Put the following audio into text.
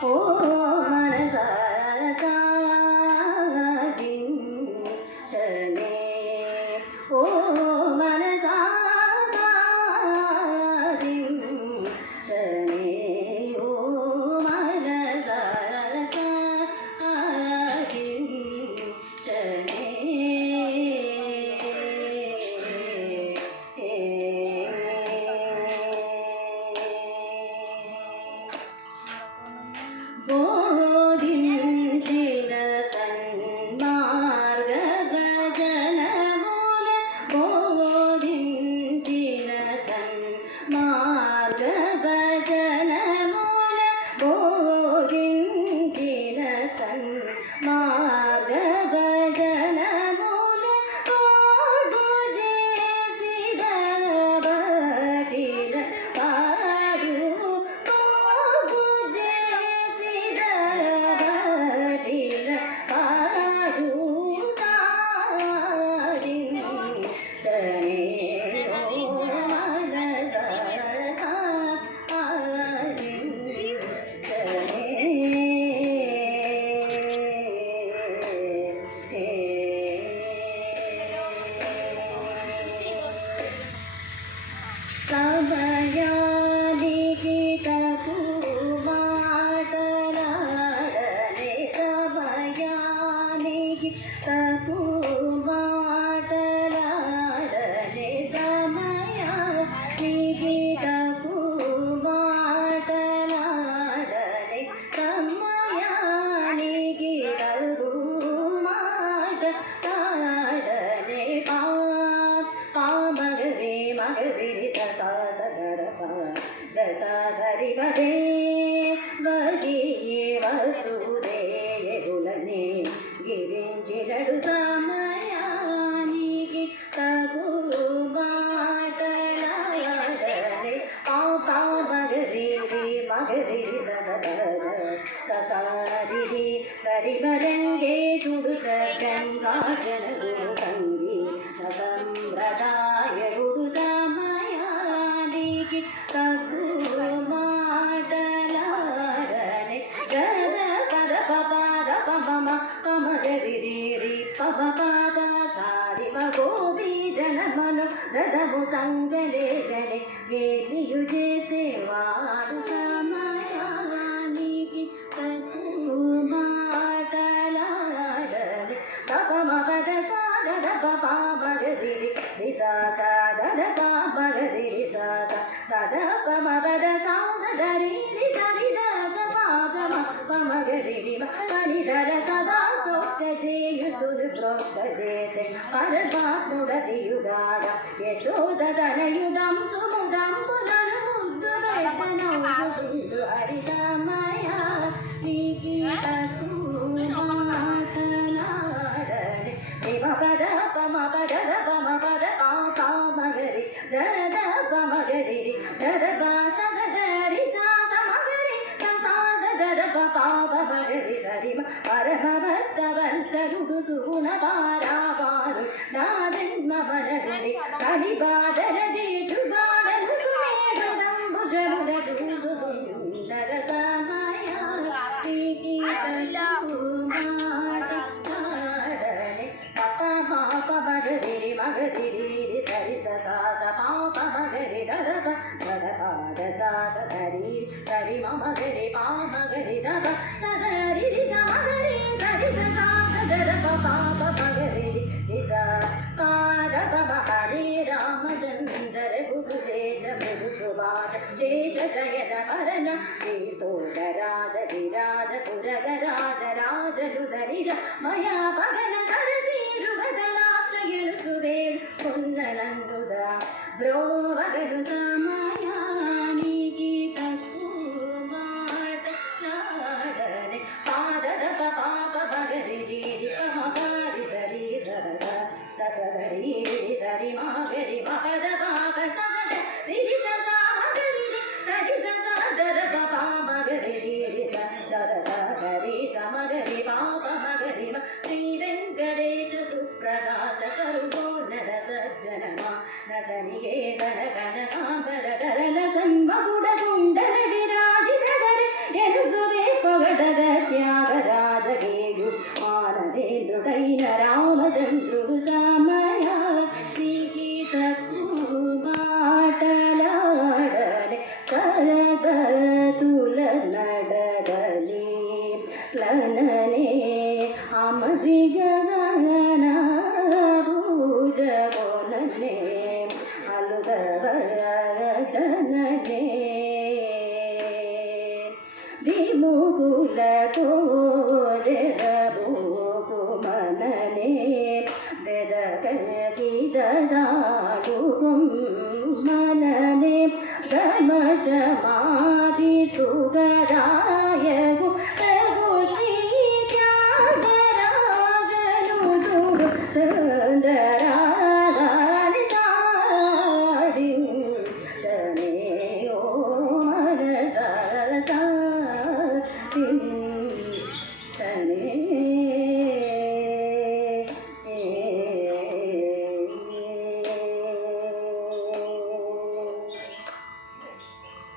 ఓ మనసారా సాధించనే ఓ మనసారా సాధించనే ఓ మనసారా సాధించనే బోధించిన సన్మార్గ భజనముల బోధించిన సన్మార్గ భజనముల బోధించిన సన్మార్గ భజనముల పాడు చేసిన బటిల పాడు పాడు చేసిన బటిల పాడు సాధించనే ఓ మనసారా సమయానికి తక్కువ మాటలాడనే సమయానికి తక్కువ మాటలాడనే సమయానికి తక్కువ మాటలాడనే సమయానికి తక్కువ మాటలాడనే పామగరే మగరి ససా సదరప దసా సరి పదే వది వసుదేవులనే గిరించినడు సమయానికి తగువ మాటలాడనే పామగరి మగరి ససారి సరిమరంగేశుడు సగంగాజనుడు సంగీత సంప్రదాయుడు సమయానికి తక్కువ మాటలాడనే గద పద పద పమ పమగరి పమ పద సారి గోపీ జనమను రథము సంగలేగనే గేలియు చేసేవాడు సమయానికి తక్కువ మాటలాడనే పమ పద సాగద పామగరి రిసా సాగద పామగరి రిసా సద పమ పద సాగదరి రిసరి దస పాదమ పమగరి పరిధర సదా సోక్త చేయుసుడు ప్రోక్త చేసే పరమాత్ముడదియుగాద యశోదనయుధం సుముదం పునరు ముద్దు పెట్టనౌదు హరి సమయానికి తక్కువ మాటలాడనే పద పమ పద పమ పద పామగరి దద పమగరి దద సదరి సామగరి సదర పాపమగరి సరి పరమ భక్తవత్సరుడు సుగుణ పారాపారు నాదన్మ మనరుడి కలిబాదర దీచుగాడను సుమేధదంబు జనుడ చూసు సుందర సమయానికి తక్కువ మాటలాడనే సప పాపమగరి మగరి సరి సస పాపమగరి దద పాద సరి సరి మమగరి పామగరి దద సదరి సమగరి సరి సదర పాపమగరి రిస పాద పమ హరి రామచంద్ర గురుదేశ మృదు సుభాష శేష శయన పరణ శ్రీసోదరాజ విరాజ పురగరాజ రాజరుదరిర మయా పగన సరసీరుగదలాక్షయను సువేడు పొన్నలందుద బ్రోవగరు సమయానికి తక్కువ మాటలాడనే పాదద పాప భగరి పమగారి సరి సరస ససగరి సరి మాగరి పద పాప సద రిరి ససామగరి సరి సదర పామగరి సరస గరి సమగరి పాప మగరి శ్రీ వెంకటేశ సుప్రకాశ సర్వోన్నత సజ్జనమా నసనికేతన కనకాంబర ధరల సన్మగుడ గుండల విరాజిత ధర ఎనుసువే ಮುಗುಲಕೋ ಜರಬೋಕು ಮನನೆ ಬೆದಗದಿದರಾಡುಗಂ ಮನನೆ ಗಮಶಮಾದಿ ಸುಗರಾಯಗು ರಘು ಶ್ರೀ ತ್ಯಾಗರಾಜನು ಸುಂದರ